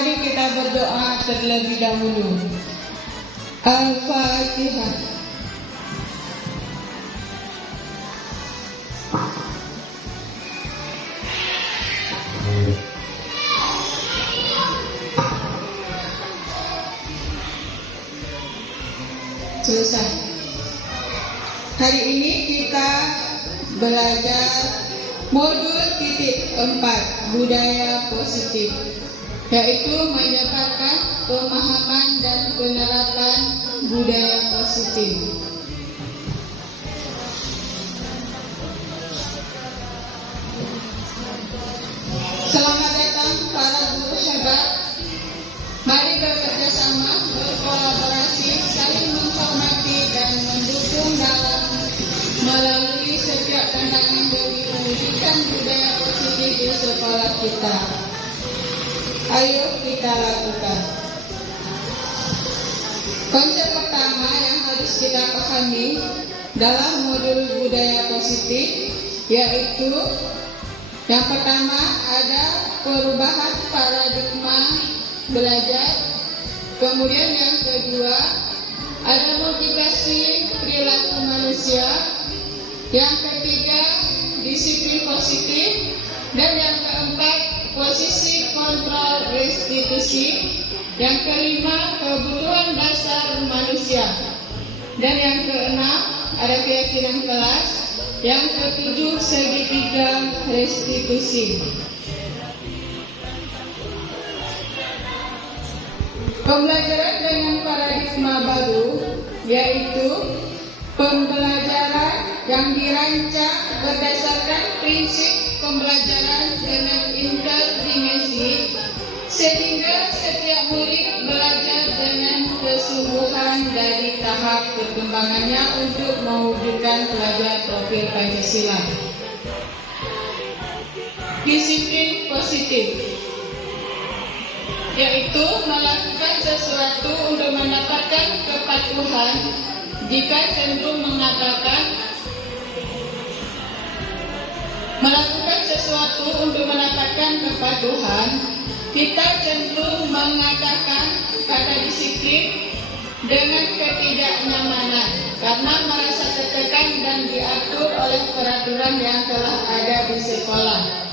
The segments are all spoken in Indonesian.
Mari kita berdoa terlebih dahulu. Al-Fatihah. Selesai. Hari ini kita belajar modul titik 4 budaya positif, yaitu menyebarkan pemahaman dan penerapan budaya positif. Selamat datang para guru hebat. Mari bekerja sama, berkolaborasi, saling menghormati dan mendukung dalam melalui setiap tantangan demi mewujudkan budaya positif di sekolah kita. Ayo kita lakukan. Konsep pertama yang harus kita pahami dalam modul budaya positif yaitu yang pertama ada perubahan paradigma belajar, kemudian yang kedua ada motivasi perilaku manusia, yang ketiga disiplin positif, dan yang keempat posisi kontrol restitusi, yang kelima kebutuhan dasar manusia, dan yang keenam ada keyakinan kelas, yang ketujuh segitiga restitusi. Pembelajaran dengan paradigma baru yaitu pembelajaran yang dirancang berdasarkan prinsip pembelajaran dengan interdimensi, sehingga setiap murid belajar dengan kesungguhan dari tahap perkembangannya untuk mewujudkan pelajar profil Pancasila. Disiplin positif yaitu melakukan sesuatu untuk mendapatkan kepatuhan. Jika cenderung mengatakan melakukan sesuatu untuk mendapatkan kepatuhan, kita cenderung mengatakan kata disiplin dengan ketidaknyamanan karena merasa tertekan dan diatur oleh peraturan yang telah ada di sekolah.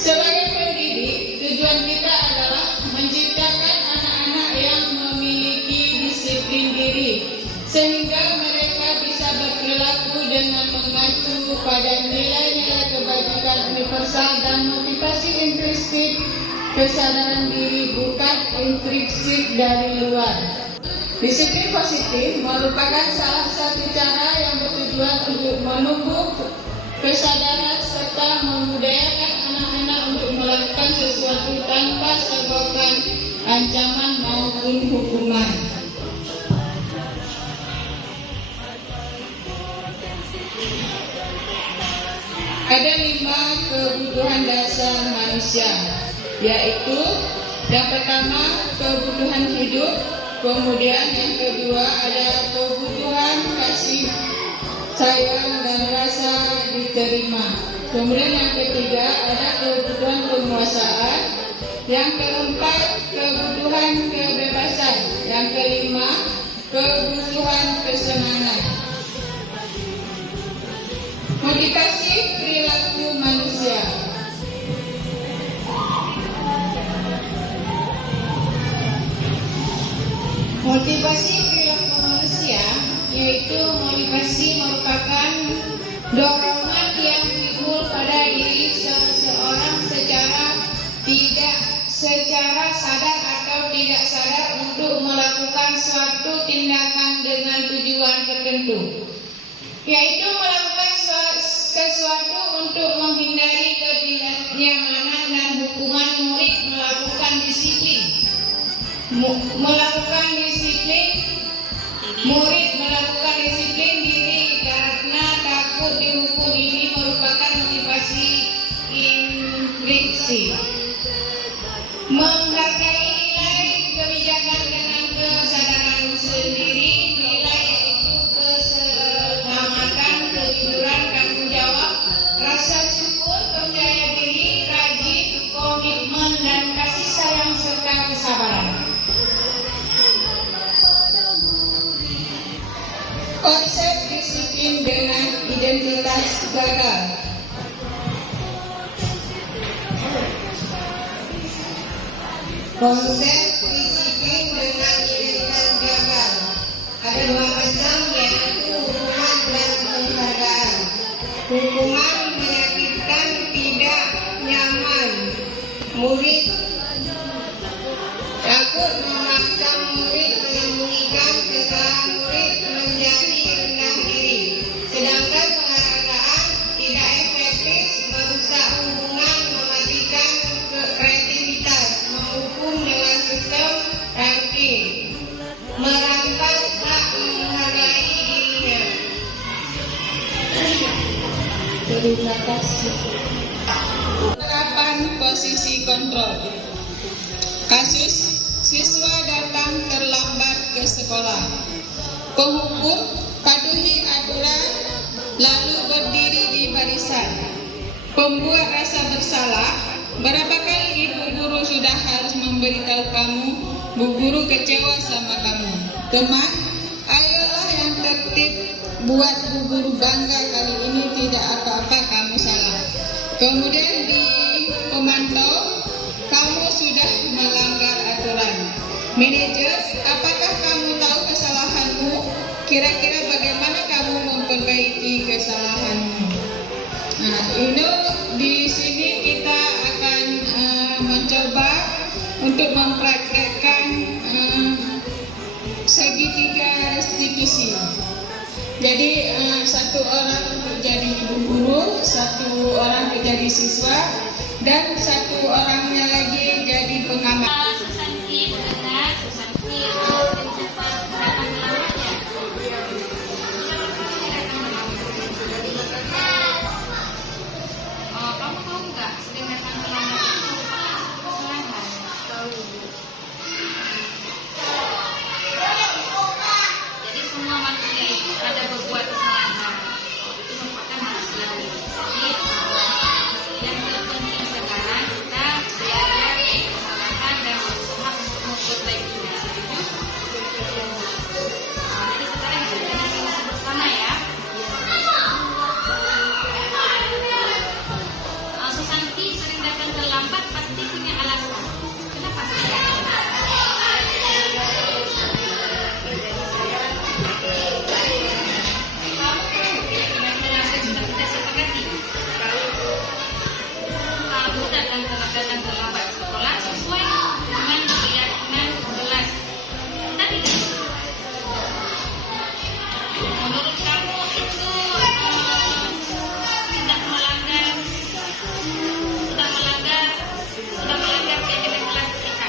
Sebagai pendidik, tujuan kita adalah menciptakan anak-anak yang memiliki disiplin diri, sehingga mereka bisa berperilaku dengan mengacu pada nilai-nilai kebajikan universal dan motivasi intrinsik kesadaran diri, bukan intrinsik dari luar. Disiplin positif merupakan salah satu cara yang bertujuan untuk menumbuh kesadaran serta membudayakan anak-anak untuk melakukan sesuatu tanpa sebabkan ancaman maupun hukuman. Ada 5 kebutuhan dasar manusia, yaitu yang pertama kebutuhan hidup, kemudian yang kedua ada kebutuhan kasih sayang dan rasa diterima, kemudian yang ketiga ada kebutuhan penguasaan, yang keempat kebutuhan kebebasan, yang kelima kebutuhan kesenangan. Motivasi perilaku manusia. Motivasi perilaku manusia yaitu motivasi merupakan dorongan yang timbul pada diri seseorang secara sadar atau tidak sadar untuk melakukan suatu tindakan dengan tujuan tertentu, yaitu melakukan sesuatu untuk menghindari ketidaknyamanan dan hukuman. Murid melakukan disiplin. Murid melakukan disiplin diri karena takut dihukum. Ini merupakan motivasi intrinsik. Menghargai nilai kebijakan dengan kesadaran sendiri. Nilai yaitu keselamatan, kejujuran, tanggung jawab, rasa syukur, percaya diri, rajin, komitmen, dan kasih sayang Konsep disiplin dengan identitas gagal. Konsep disiplin dengan identitas gagal ada dua macam, yaitu hukuman dan penghargaan. Hukuman menyakitkan, tidak nyaman. Murid takut memaksa murid, menyembunyikan kesalahan murid, menjadi rendah diri. Sedangkan penghargaan tidak efektif, merusak hubungan, mematikan kreativitas, menghukum dengan sistem ranking, merampas hak menghargai dirinya. Terima kasih. Penerapan posisi kontrol. Kasus siswa datang terlambat ke sekolah. Penghukum patuhi aturan lalu berdiri di barisan. Pembuat rasa bersalah. Berapa kali Bu Guru sudah harus memberitahu kamu, Bu Guru kecewa sama kamu. Teman, ayolah yang tertib, buat Bu Guru bangga kali ini tidak apa-apa kamu salah. Kemudian di pemantau, kamu sudah melanggar aturan. Manajer, apakah kamu tahu kesalahanmu? Kira-kira bagaimana kamu memperbaiki kesalahanmu? Nah, ini di sini kita akan mencoba untuk mempraktekkan segitiga restitusi. Jadi satu orang untuk jadi ibu guru, satu orang untuk jadi siswa, dan satu orangnya lagi jadi pengamat. Susanti, benar, Susanti mencoba datang terlambat ya? Oh, kamu tahu nggak sering datang terlambat itu kesalahan? Tahu. Jadi semua manusia itu ada berbuat kesalahan. Itu merupakan manusiawi. Jadi yang terpenting sekarang kita belajar kesalahan dan berusaha untuk memperbaikinya. Setuju? Jadi sekarang kita bisa bersama ya. Susanti sering datang terlambat pasti punya alasan. Kenapa sih? Kamu datang terlambat sekolah sesuai dengan keyakinan kelas. Kita tidak. Menurut kamu itu tidak melanggar keyakinan kelas kita.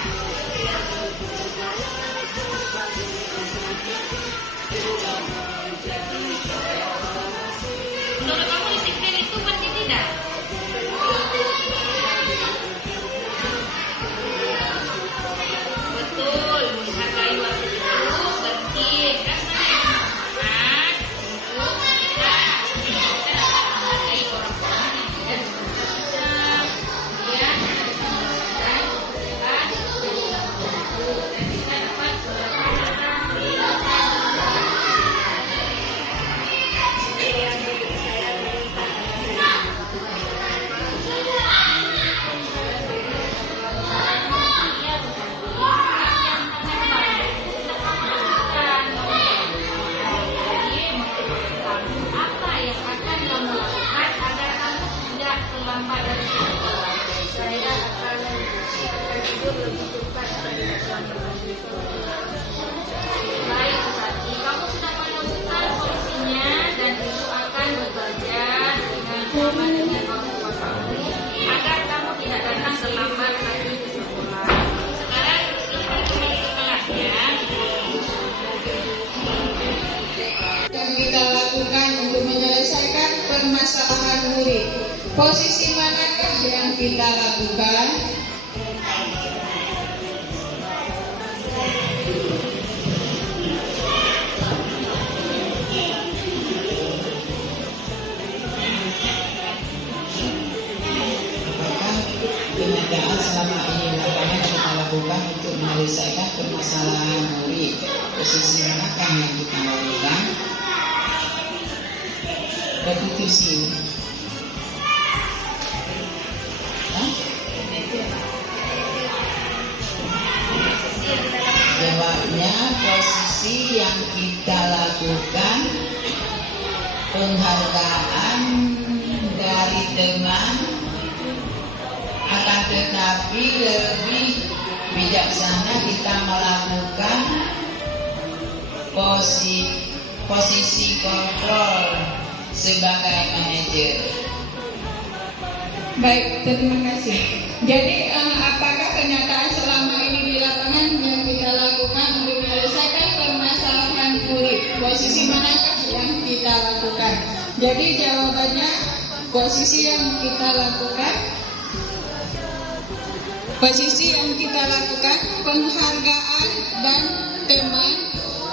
Menurut kamu disiplin itu penting tidak? Betul, menghargai waktu itu penting. Kan untuk kita dapat menghargai orang-orang yang tidak seperti kita. Kemudian dan kita dapat apa yang akan kamu lakukan agar kamu tidak terlambat dari sekolah? Saya akan tidur lebih cepat dari baik, Sati. Kamu sudah menemukan solusinya dan itu akan bekerja dengan sama dengan orang tua kamu agar kamu tidak datang terlambat lagi ke sekolah. Sekarang silahkan kembali ke kelas ya. Yang kita lakukan untuk menyelesaikan permasalahan murid. Posisi manakah yang kita lakukan? Pendataan selama ini lapangan kita lakukan untuk menyelesaikan permasalahan murid. Posisi manakah yang kita lakukan? repetisi. Hah? Jawabnya, posisi yang kita lakukan penghargaan dari teman, akan tetapi lebih bijaksana kita melakukan posisi kontrol sebagai manajer. Baik, terima kasih. Jadi, apakah kenyataan selama ini di lapangan yang kita lakukan untuk menyelesaikan permasalahan murid? Posisi manakah yang kita lakukan? Jadi, jawabannya, posisi yang kita lakukan penghargaan dan teman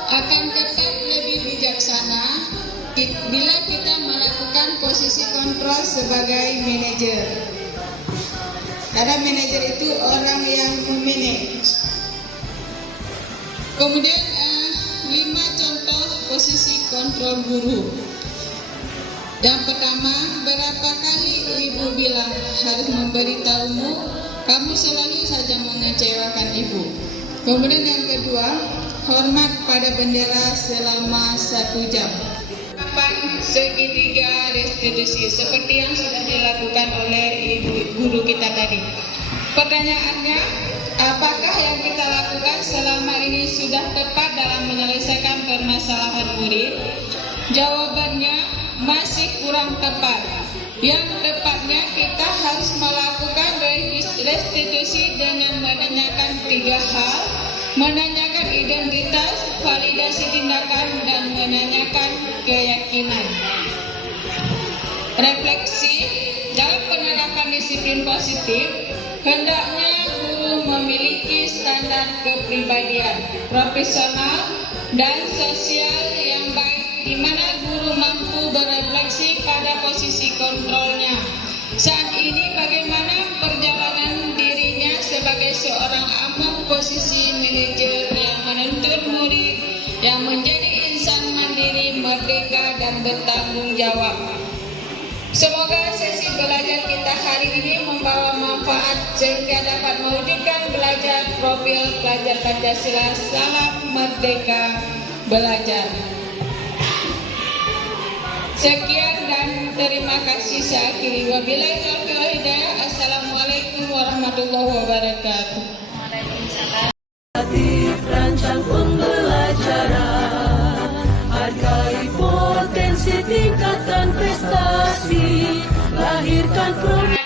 akan tetap lebih bijaksana bila kita melakukan posisi kontrol sebagai manajer. Karena manajer itu orang yang memanage. Kemudian 5 contoh posisi kontrol guru. Yang pertama, berapa kali ibu bilang harus memberitahumu, kamu selalu saja mengecewakan ibu. Kemudian yang kedua, hormat pada bendera selama 1 jam. Kapan segitiga restitusi seperti yang sudah dilakukan oleh ibu guru kita tadi. Pertanyaannya, apakah yang kita lakukan selama ini sudah tepat dalam menyelesaikan permasalahan murid? Jawabannya masih kurang tepat. Yang tepatnya kita harus melakukan restitusi dengan menanyakan 3 hal. Menanyakan identitas, validasi tindakan, dan menanyakan keyakinan. Refleksi, dalam penerapan disiplin positif, hendaknya guru memiliki standar kepribadian, profesional, dan sosial yang baik, di mana guru mampu berefleksi pada posisi kontrolnya. Saat ini bagaimana perjalanan dirinya sebagai seorang among posisi manajer yang menuntut murid, yang menjadi insan mandiri, merdeka, dan bertanggung jawab. Semoga sesi belajar kita hari ini membawa manfaat sehingga dapat mewujudkan belajar profil pelajar Pancasila. Salam merdeka belajar. Sekian dan terima kasih, saya akhiri. Wabillahi taufiq wal hidayah. Assalamualaikum warahmatullahi wabarakatuh. Rancang pembelajaran, hargai potensi, tingkatkan prestasi, lahirkan program.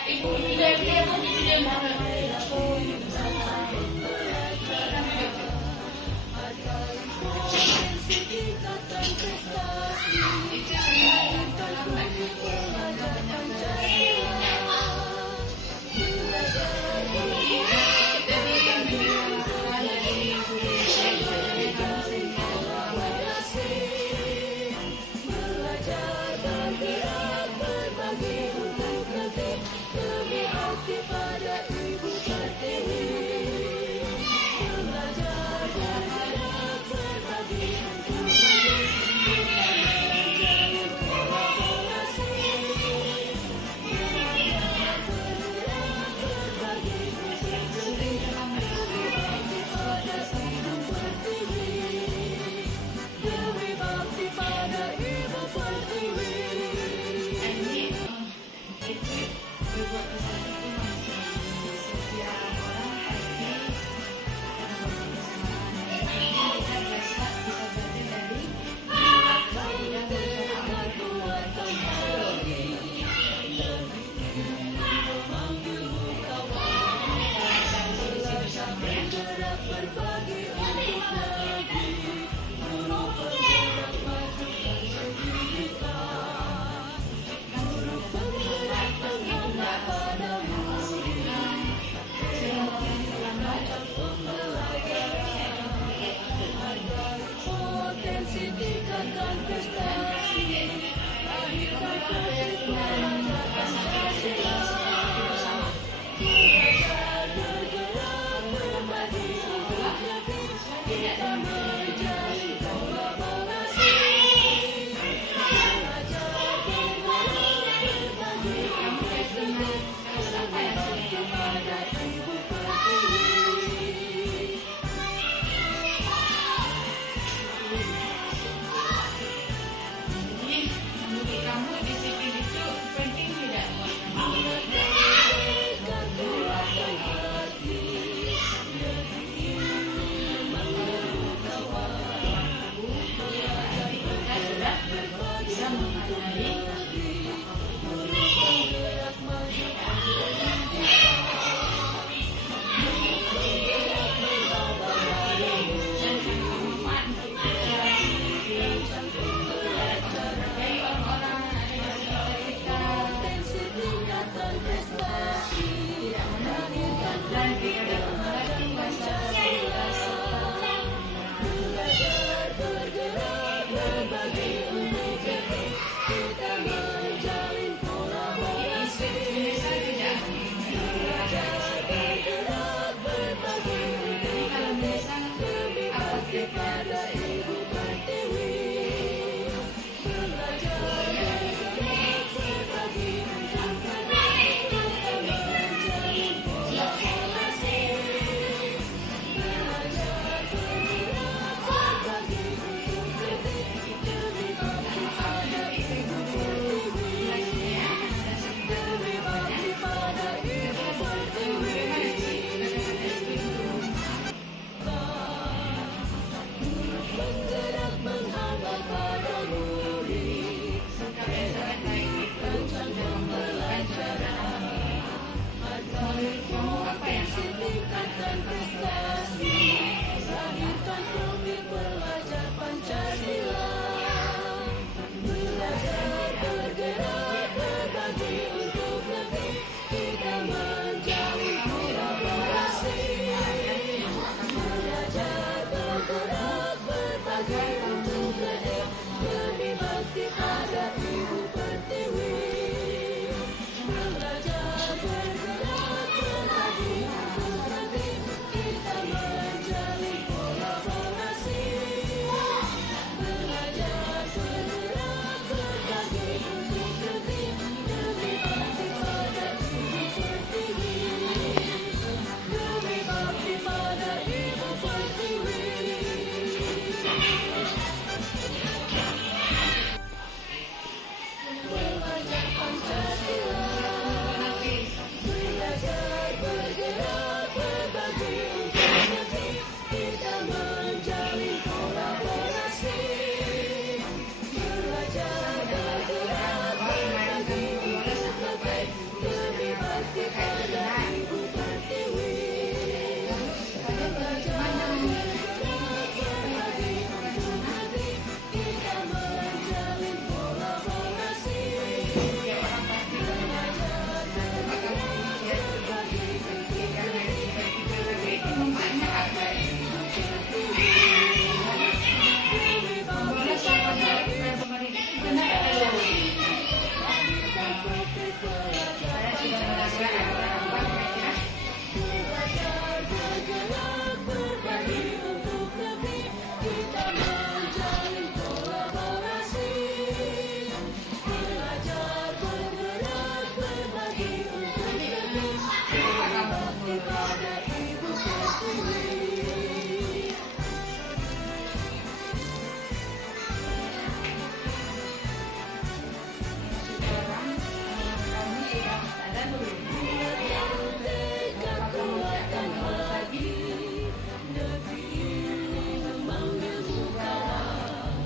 pada Ibu Pertiwi. Belajar bergerak berbagi untuk menjalin kolaborasi. Belajar bergerak berbagi untuk demi bakti pada Ibu Pertiwi. Demi bakti pada Ibu Pertiwi. Bergerak menghangat pada murid, rancang pembelajaran, hargai potensi tingkatan prestasi, lahirkan profil pelajar Pancasila. Belajar bergerak berbagi untuk lebih, kita menjalin kolaborasi. Belajar bergerak berbagi untuk lebih, demi bakti pada Ibu Pertiwi. Belajar bergerak berbagi untuk lebih, kita menjalin kolaborasi. Belajar bergerak berbagi untuk lebih, demi bakti pada Ibu Pertiwi. Demi bakti pada Ibu Pertiwi. Belajar Pancasila. Belajar bergerak berbagi untuk lebih, kita menjalin kolaborasi. Belajar bergerak berbagi untuk lebih, demi bakti pada Ibu Pertiwi. Belajar bergerak berbagi untuk lebih, kita menjalin kolaborasi. Bergerak berbagi untuk lebih, kita menjalin kolaborasi. Belajar bergerak berbagi untuk lebih, demi bakti pada Ibu Pertiwi. Tekad kuatkan hati, negeri ini memanggilmu kawan.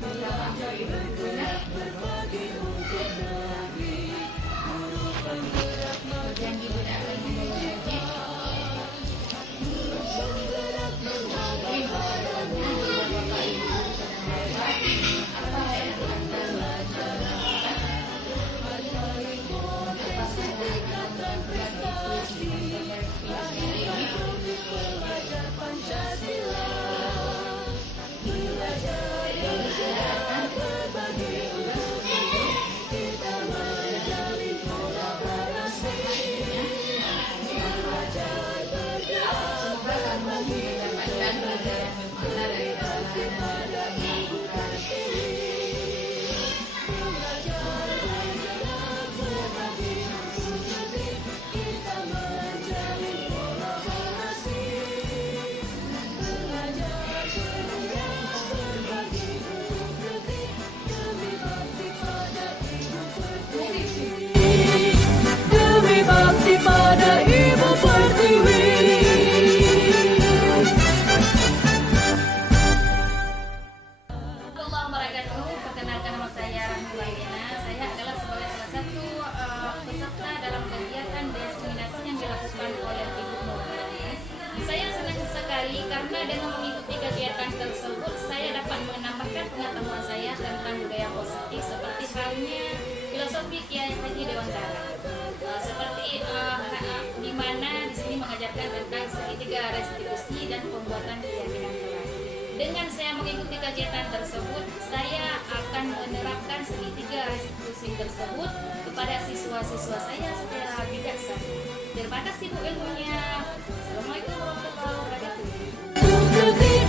Belajar bergerak berbagi untuk negeri, guru penggerak maju pendidikan. Guru penggerak menghangat pada murid, rancang pembelajaran, hargai potensi tingkatan prestasi, lahirkan profil pelajar Pancasila. Belajar bergerak berbagi untuk lebih, kita menjalin kolaborasi. Belajar bergerak berbagi untuk lebih, demi bakti pada Ibu Pertiwi. Belajar bergerak berbagi untuk lebih, kita menjalin kolaborasi. Belajar bergerak berbagi untuk lebih, demi bakti pada Ibu Pertiwi. Demi bakti pada Ibu Pertiwi. Assalamualaikum warahmatullahi wabarakatuh. Perkenalkan, nama saya Rahmulina. Saya adalah salah satu peserta dalam kegiatan diseminasi yang dilakukan oleh Ibu Nurhadi. Saya senang sekali karena dengan mengikuti kegiatan tersebut saya dapat menambahkan pengetahuan saya tentang budaya positif seperti halnya filosofi Kiai Haji Dewantara. Seperti di mana di sini mengajarkan tentang segitiga restitusi dan pembuatan keyakinan kelas. Dengan saya mengikuti kegiatan tersebut, saya akan menerapkan segitiga restitusi tersebut kepada siswa-siswa saya secara bijaksana. Terima kasih Bu ilmunya. Assalamualaikum warahmatullahi wabarakatuh.